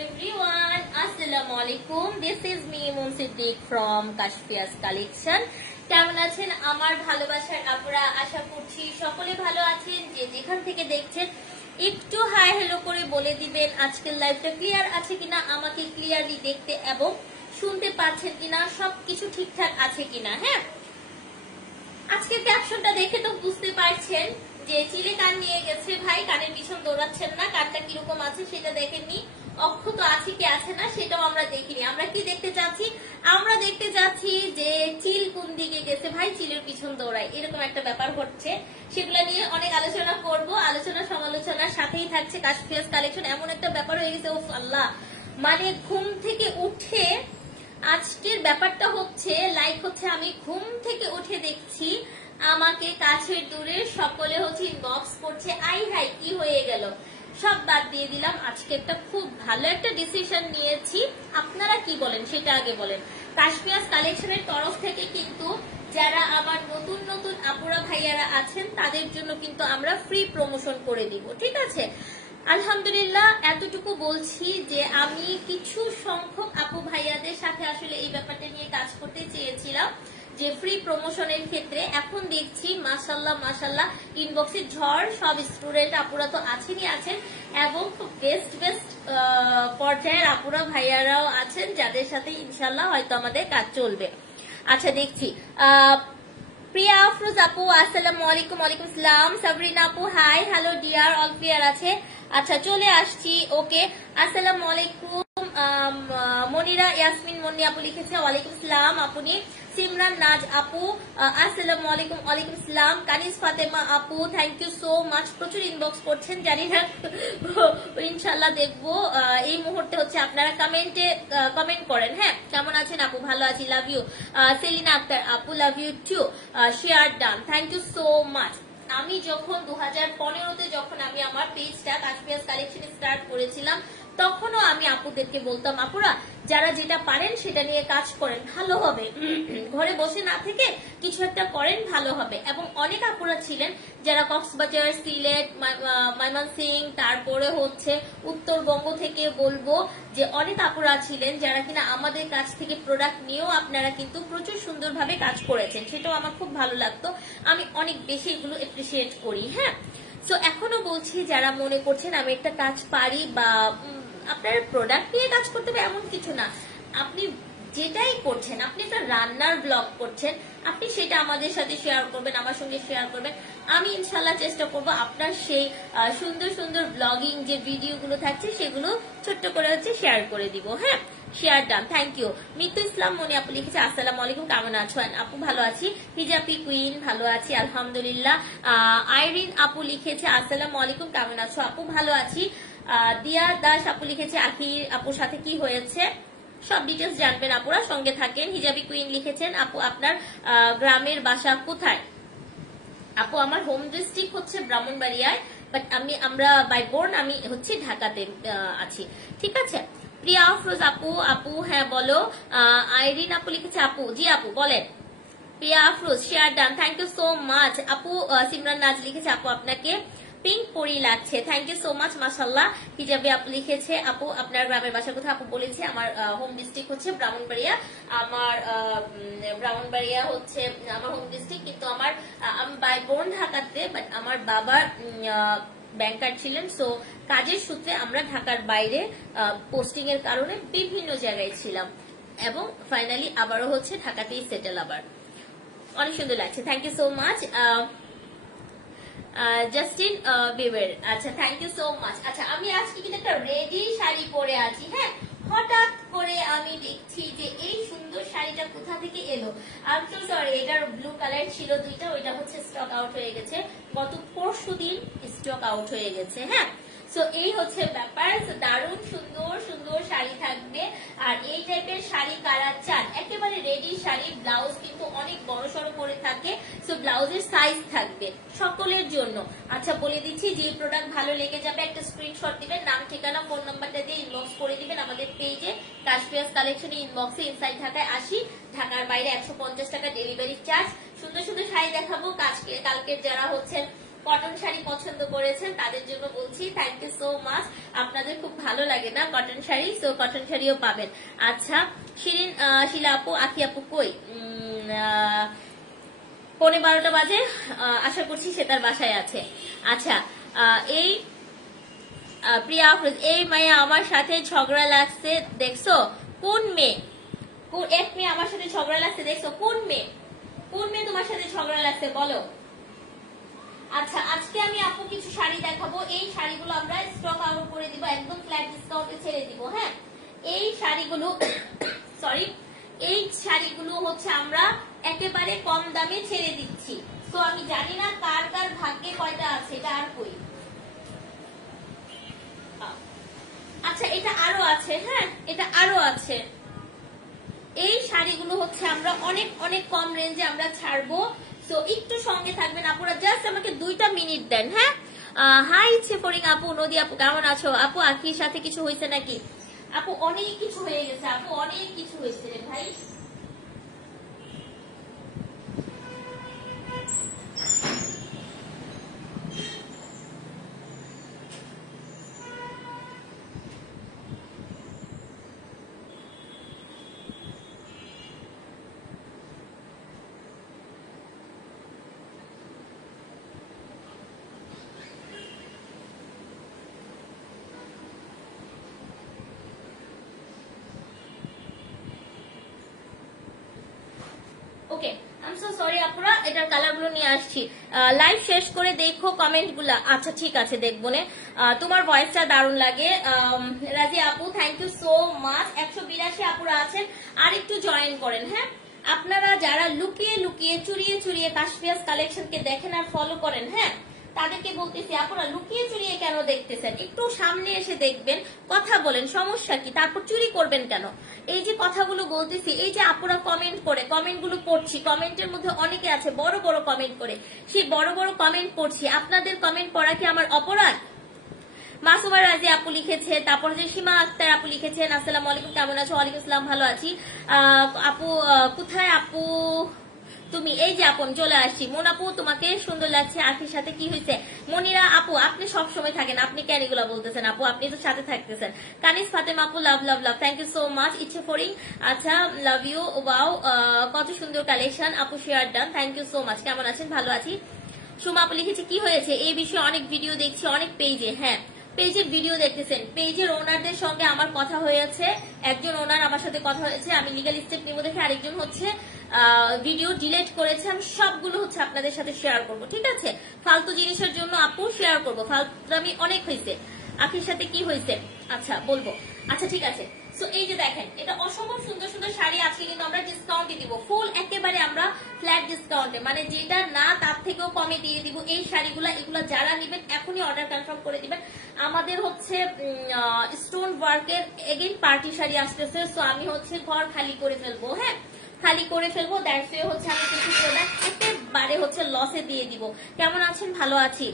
everyone, Assalamu alaikum. This is me Moon Siddiq from Kashfia's collection. কেমন আছেন আমার ভালোবাসার আপুরা? আশা করছি সকলে ভালো আছেন। যে যেখান থেকে দেখছেন একটু হাই হ্যালো করে বলে দিবেন আজকের লাইভটা ক্লিয়ার আছে কিনা, আমাকে ক্লিয়ারলি দেখতে এবং শুনতে পাচ্ছেন কিনা, সবকিছু ঠিকঠাক আছে কিনা। হ্যাঁ, আজকের ক্যাপশনটা দেখে তো বুঝতে পারছেন যে চিলে কান নিয়ে গেছে ভাই, কানের পিছন দৌড়াচ্ছেন না। কানটা কিরকম আছে সেটা দেখেননি, অক্ষত আছে কি আছে না সেটাও আমরা দেখিনি। আমরা কি দেখতে চাচ্ছি? আমরা দেখতে চাচ্ছি যে চিল কোন দিকে গেছে ভাই, চিলের পিছন দৌড়ায়, এরকম একটা ব্যাপার হচ্ছে। সেগুলো নিয়ে অনেক আলোচনা করব, আলোচনা সমালোচনার সাথেই থাকছে কাশফিয়াস কালেকশন। এমন একটা ব্যাপার হয়ে গেছে, ও আল্লাহ, মানে ঘুম থেকে উঠে আজকের ব্যাপারটা হচ্ছে লাইক হচ্ছে আমি ঘুম থেকে উঠে দেখছি আমাকে কাছের দূরে সকলে হচ্ছে ইনবক্স করছে, আই হাই কি হয়ে গেল। সব বাদ দিয়ে দিলাম, আজকে একটা খুব ভালো একটা ডিসিশন নিয়েছি। আপনারা কি বলেন সেটা আগে বলেন। কাশফিয়াস কালেকশনের তরফ থেকে কিন্তু যারা আমার নতুন নতুন আপুরা ভাইয়ারা আছেন তাদের জন্য কিন্তু আমরা ফ্রি প্রমোশন করে দিব, ঠিক আছে? আলহামদুলিল্লাহ, এতটুকু বলছি যে আমি কিছু সংখ্যক আপু ভাইয়াদের সাথে আসলে এই ব্যাপারটা নিয়ে কাজ করতে চেয়েছিলাম যে ফ্রি প্রমোশনের ক্ষেত্রে। এখন দেখছি মাশাল্লাহ মাশাল্লাহ ইনবক্সে ঝড়, সব স্টুডেন্ট আপুরা তো আছেনই আছেন এবং খুব বেস্ট বেস্ট পর্যায়ের আপুরা ভাইয়ারাও আছেন যাদের সাথে ইনশাল্লাহ হয়তো আমাদের কাজ চলবে। আচ্ছা, দেখছি প্রিয়া আফরোজ আপু আসসালামু আলাইকুম। ওয়ালাইকুম আসসালাম। সাবরিনা আপু hi hello dear, all clear আছে? আচ্ছা, চলে আসছি। ওকে, আসসালামু আলাইকুম। মনিরা ইয়াসমিন মনি আপু লিখেছে ওয়ালাইকুম আসসালাম। আপনি সিমরান নাজ আপু আসসালামু আলাইকুম। ওয়ালাইকুম আসসালাম। কানিজ ফাতেমা আপু থ্যাংক ইউ সো মাচ। প্রচুর ইনবক্স করছেন, জানি না ইনশাল্লাহ দেখবো। এই মুহূর্তে হচ্ছে আপনারা কমেন্ট করেন। হ্যাঁ, কেমন আছেন আপু? ভালো আছি, লাভ ইউ। সেলিনা আক্তার আপু love you too, share done, thank you so much. আমি যখন 2015-তে যখন আমি আমার পেজটা কাশফিয়াস কালেকশন স্টার্ট করেছিলাম তখনও আমি আপুদেরকে বলতাম, আপুরা যারা যেটা পারেন সেটা নিয়ে কাজ করেন, ভালো হবে। ঘরে বসে না থেকে কিছু একটা করেন, ভালো হবে। এবং অনেক আপুরা ছিলেন যারা কক্সবাজার, সিলেট, ময়মনসিং, তারপরে হচ্ছে উত্তরবঙ্গ থেকে বলবো যে অনেক আপুরা ছিলেন যারা কিনা আমাদের কাছ থেকে প্রোডাক্ট নিয়েও আপনারা কিন্তু প্রচুর সুন্দরভাবে কাজ করেছেন, সেটাও আমার খুব ভালো লাগতো। আমি অনেক বেশি এগুলো এপ্রিসিয়েট করি। হ্যাঁ, তো এখনো বলছি যারা মনে করছেন আমি একটা কাজ পারি বা আপনার প্রোডাক্ট নিয়ে কাজ করতে হবে এমন কিছু না, আপনি যেটাই করছেন, আপনি একটা রান্নার ব্লগ করছেন, আপনি সেটা আমাদের সাথে শেয়ার করবেন, আমার সঙ্গে শেয়ার করবেন। আমি ইনশাল্লাহ চেষ্টা করব আপনার সেই সুন্দর সুন্দর ব্লগিং যে ভিডিওগুলো থাকছে সেগুলো ছোট্ট করে হচ্ছে শেয়ার করে দিব। হ্যাঁ, share done, thank you. Mitu Islam Moni আপু লিখেছে আসসালামু আলাইকুম, কেমন আছেন আপু? ভালো আছি। হিজাবি কুইন ভালো আছি আলহামদুলিল্লাহ। আইরিন আপু লিখেছে আসসালামু আলাইকুম, কেমন আছো আপু? ভালো আছি। দিয়া দাস আপু লিখেছে আখির আপুর সাথে কি হয়েছে, সব ডিটেলস জানবেন আপুরা, সঙ্গে থাকেন। হিজাবি কুইন লিখেছেন আপু আপনার গ্রামের বাসা কোথায়? আপু আমার হোম ডিস্ট্রিক্ট হচ্ছে ব্রাহ্মণবাড়িয়ায়, বাট আমরা বাই বোর্ন আমি হচ্ছে ঢাকাতে আছি, ঠিক আছে? প্রিয়া আফরোজ আপু হ্যাঁ বলো। আইরিন আপু লিখেছে আপু, জি আপু বলেন। Priya Afroz share done, thank you so much আপু। সিমরান নাজ লিখেছে আপু আপনাকে পিঙ্ক পরি লাগছে, থ্যাংক ইউ সো মাচ মাশাল্লাহ। হিজাবি আপু লিখেছে আপু আপনার গ্রামের বাসা কোথায়? আপু বলেছে আমার হোম ডিস্ট্রিক্ট হচ্ছে ব্রাহ্মণবাড়িয়া। আমার ব্রাহ্মণবাড়িয়া হচ্ছে আমার হোম ডিস্ট্রিক্ট, কিন্তু আমি বাই বোর্ন ঢাকাতে, বাট আমার বাবা ব্যাংকার ছিলেন, সো কাজের সূত্রে আমরা ঢাকার বাইরে পোস্টিং এর কারণে বিভিন্ন জায়গায় ছিলাম এবং ফাইনালি আবারও হচ্ছে ঢাকাতেই সেটেল। আবার অনেক সুন্দর লাগছে, thank you so much. Justin Bieber, আচ্ছা থ্যাংক ইউ সো মাচ। আচ্ছা, আমি আজকে কিন্তু একটা রেডি শাড়ি পরে আছি। হ্যাঁ, হঠাৎ করে আমি দেখছি যে এই সুন্দর শাড়িটা কোথা থেকে এলো। আই সো সরি, এটার ব্লু কালার ছিল দুইটা, ওইটা হচ্ছে স্টক আউট হয়ে গেছে, গত পরশুদিন স্টক আউট হয়ে গেছে। হ্যাঁ, সো এই হচ্ছে ব্যাপার। দারুণ সুন্দর সুন্দর শাড়ি থাকবে, আর এই টাইপের শাড়ি কারা চান, একেবারে রেডি শাড়ি, ব্লাউজ কিন্তু অনেক বড় সড়ো করে থাকে, সো ব্লাউজের সাইজ থাকবে সকলের জন্য। আচ্ছা, বলে দিচ্ছি যে প্রোডাক্ট ভালো লেগে যাবে একটা স্ক্রিনশট দিবেন, নাম ঠিকানা ফোন নাম্বারটা দিয়ে ইনবক্স করে দিবেন আমাদের পেজে কাশফিয়াস কালেকশন। ইনবক্সে ইনসাইড ঢাকায় 80, ঢাকার বাইরে 150 টাকা ডেলিভারি চার্জ। সুন্দর সুন্দর শাড়ি দেখাবো কালকের যারা হচ্ছেন কটন শাড়ি পছন্দ করেছেন তাদের জন্য বলছি থ্যাংক ইউ সো মাচ। আপনাদের খুব ভালো লাগে না কটন শাড়ি, সো কটন শাড়িও পাবেন। আচ্ছা শিরিন শিলা আপু আখি আপু কই? 11:15 বাজে, আশা করছি সে তার বাসায় আছে। আচ্ছা এই প্রিয়া আফরোজ, এই মায়া আমার সাথে ঝগড়া লাগছে দেখছো? কোন মেয়ে? এক মেয়ে আমার সাথে ঝগড়া লাগছে দেখছো? কোন মেয়ে? কোন মেয়ে তোমার সাথে ঝগড়া লাগছে বলো? আচ্ছা আজকে আমি আপু কিছু শাড়ি দেখাবো, এই শাড়িগুলো আমরা স্টক আউট করে দিব, একদম ফ্ল্যাট ডিসকাউন্টে ছেড়ে দিব। হ্যাঁ এই শাড়িগুলো সরি এই শাড়িগুলো হচ্ছে আমরা একেবারে কম দামে ছেড়ে দিচ্ছি। তো আমি জানি না কার কার ভাগ্যে কয়টা আছে, এটা আর কই। আচ্ছা এটা আরো আছে, হ্যাঁ এটা আরো আছে। এই শাড়িগুলো হচ্ছে আমরা অনেক অনেক কম রেঞ্জে আমরা ছাড়বো, সো একটু সঙ্গে থাকবেন আপুরা, জাস্ট আমাকে 2টা মিনিট দেন। হ্যাঁ হাই ইচ্ছে ফরিং আপু, নদী আপু কেমন আছো? আপু আখির সাথে কিছু হয়েছে নাকি? আপু অনেক কিছু হয়ে গেছে, আপু অনেক কিছু হয়েছে রে ভাই। Okay I am so sorry আপুরা, এটার কালার গুলো নিয়ে আসছি। লাইভ শেষ করে দেখো কমেন্ট গুলা। আচ্ছা ঠিক আছে দেখবো নে। তোমার ভয়েসটা দারুণ লাগে। রাজি আপু থ্যাংক ইউ সো মাচ। 182 আপুরা আছেন, আর একটু জয়েন করেন। হ্যাঁ আপনারা যারা লুকিয়ে লুকিয়ে চুরিয়ে চুরিয়ে কাশফিয়াস কালেকশনকে দেখেন আর ফলো করেন, হ্যাঁ তাদেরকে বলতেছি আপনারা লুকিয়ে চুরিয়ে কেন দেখতেছেন, একটু সামনে এসে দেখবেন, কথা বলেন, সমস্যা কি? তারপর চুরি করবেন কেন? এই যে কথাগুলো বলতেছি, এই যে আপুরা কমেন্ট করে, কমেন্টগুলো পড়ছি, কমেন্টের মধ্যে অনেকে আছে বড় বড় কমেন্ট করে, সেই বড় বড় কমেন্ট পড়ছি, আপনাদের কমেন্ট পড়া কি আমার অপরাধ? মাসুমা রাজি আপু লিখেছে, তারপর যে সীমা আক্তার আপু লিখেছেন আসসালামু আলাইকুম কেমন আছো? ওয়ালাইকুম আসসালাম ভালো আছি। আপু কোথায় আপু তুমি? এই যে আপন চলে আসছি। মন আপু তোমাকে সুন্দর লাগছে, আখির সাথে কি হয়েছে? মনিরা আপু আপনি সব সময় থাকেন, আপনি কেন এগুলা বলতেছেন আপু? আপনি তো সাথে থাকতেছেন। কানিস ফাতেমা আপু love love love, thank you so much. ইচ্ছে ফরিং আচ্ছা লাভ ইউ, ওয়াও কত সুন্দর কালেকশন আপু, share done, thank you so much. কেমন আছেন? ভালো আছি। সুমা আপু লিখেছে কি হয়েছে? এই বিষয়ে অনেক ভিডিও দেখছি অনেক পেজে। হ্যাঁ পেজের ভিডিও দেখতেছেন, পেজের ওনারদের সঙ্গে আমার কথা হয়েছে, একজন ওনার আমার সাথে কথা হয়েছে, আমি লিগাল স্টেপ নিব দেখে, আরেকজন হচ্ছে ভিডিও ডিলিট করেছে, আমি সবগুলো হচ্ছে আপনাদের সাথে শেয়ার করব। ঠিক আছে ফালতু জিনিসের জন্য আপু শেয়ার করবো, ফালতু আমি অনেক হয়েছে। আখির সাথে কি হয়েছে আচ্ছা বলবো। আচ্ছা ঠিক আছে, সো এই যে দেখেন এটা অসম্ভব সুন্দর সুন্দর শাড়ি, আজকে কিন্তু আমরা ডিসকাউন্টে দিব, ফুল একেবারে আমরা ফ্ল্যাট ডিসকাউন্টে, মানে যেটা না তার থেকেও কমে দিয়ে দিব এই শাড়িগুলা। এগুলা যারা নেবেন এখনই অর্ডার কনফার্ম করে দিবেন। আমাদের হচ্ছে স্টোন ওয়ার্কের এগেইন পার্টি শাড়ি আসতেছে, সো আমি হচ্ছে ঘর খালি করে ফেলবো। হ্যাঁ খালি করে ফেলবো, দ্যাটস ওয়ে হচ্ছে আমি কিছু প্রোডাক্ট একেবারে হচ্ছে লসে দিয়ে দিব। কেমন আছেন? ভালো আছি।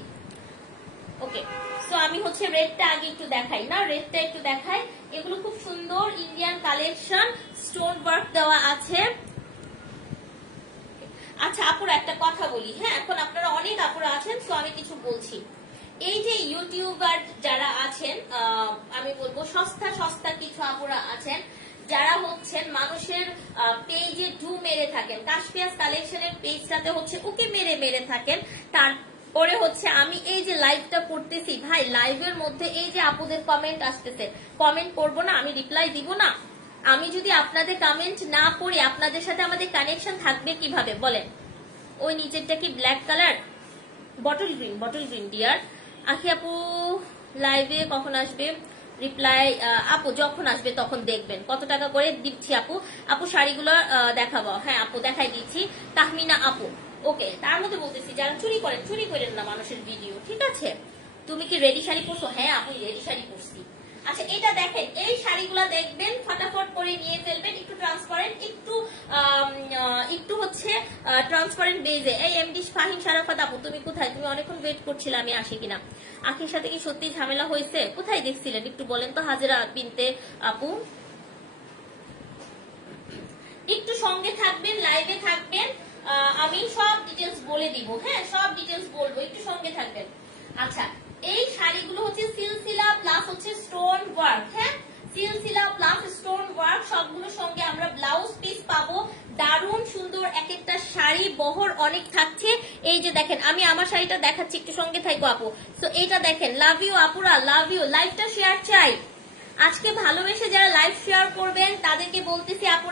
ওকে সো আমি হচ্ছে রেডটা আগে একটু দেখাই না, রেডটা একটু দেখাই। এগুলো খুব সুন্দর ইন্ডিয়ান কালেকশন, স্টোন ওয়ার্ক দেওয়া আছে। আচ্ছা আপুরা একটা কথা বলি, হ্যাঁ এখন আপনারা অনেক আপুরা আছেন, সো আমি কিছু বলছি। এই যে ইউটিউবার যারা আছেন, আমি বলবো সস্তা সস্তা কিছু আপুরা আছেন যারা হচ্ছেন মানুষের পেজে ডু মেরে থাকেন, কাশফিয়াস কালেকশনের পেজটাতে হচ্ছে ওকে মেরে মেরে থাকেন। তারপরে হচ্ছে আমি এই যে লাইভটা করতেছি, ভাই লাইভের মধ্যে এই যে আপুদের কমেন্ট আসতেছে, কমেন্ট করবো না? আমি রিপ্লাই দিব না? আমি যদি আপনাদের কমেন্ট না পড়ি আপনাদের সাথে আমাদের কানেকশন থাকবে কিভাবে বলেন? ওই নিচেরটা কি black colour? Bottle green dear. Akhi আপু লাইভে কখন আসবে? রিপ্লাই আপু যখন আসবে তখন দেখবেন। কত টাকা করে দিচ্ছি আপু? আপু শাড়িগুলো দেখাবো। হ্যাঁ আপু দেখাই দিচ্ছি। তাহমিনা আপু ওকে, তার মধ্যে বলতেছি যারা চুরি করেন না মানুষের ভিডিও, ঠিক আছে? তুমি কি রেডি শাড়ি পরছো? হ্যাঁ আপু রেডি শাড়ি পরছি। আচ্ছা এটা দেখেন, এই শাড়িগুলা দেখবেন ফটাফট করে নিয়ে ফেলবেন, একটু ট্রান্সপারেন্ট, একটু হচ্ছে ট্রান্সপারেন্ট বেজে। এই এমডি ফাহিম শারাফাত আপু তুমি কোথায়? তুমি অনেকক্ষণ ওয়েট করছিলে আমি আসি কিনা। আখির সাথে কি সত্যি ঝামেলা হয়েছে? কোথায় দেখছিলেন একটু বলেন তো হাজেরা বিনতে আপু। একটু সঙ্গে থাকবেন, লাইভে থাকবেন। আমি সব ডিটেলস বলে দিব, হ্যাঁ সব ডিটেলস বলবো, একটু সঙ্গে থাকবেন। আচ্ছা, এই শাড়িগুলো হচ্ছে সিলসিলা প্লাস হচ্ছে স্টোন ওয়ার্ক, হ্যাঁ সিলসিলা প্লাস স্টোন ওয়ার্ক, সবগুলোর সঙ্গে আমরা ব্লাউজ পিস পাবো। দারুণ সুন্দর এক একটা শাড়ি, বহর অনেক থাকছে। এই যে দেখেন, আমি আমার শাড়িটা দেখাচ্ছি, একটু সঙ্গে থাকবো আপু। তো এটা দেখেন, লাভ ইউ আপুরা, লাভ ইউ। লাইভটা শেয়ার চাই আজকে, ভালোবেসে যারা লাইভ শেয়ার করবেন তাদেরকে বলতেছি আপু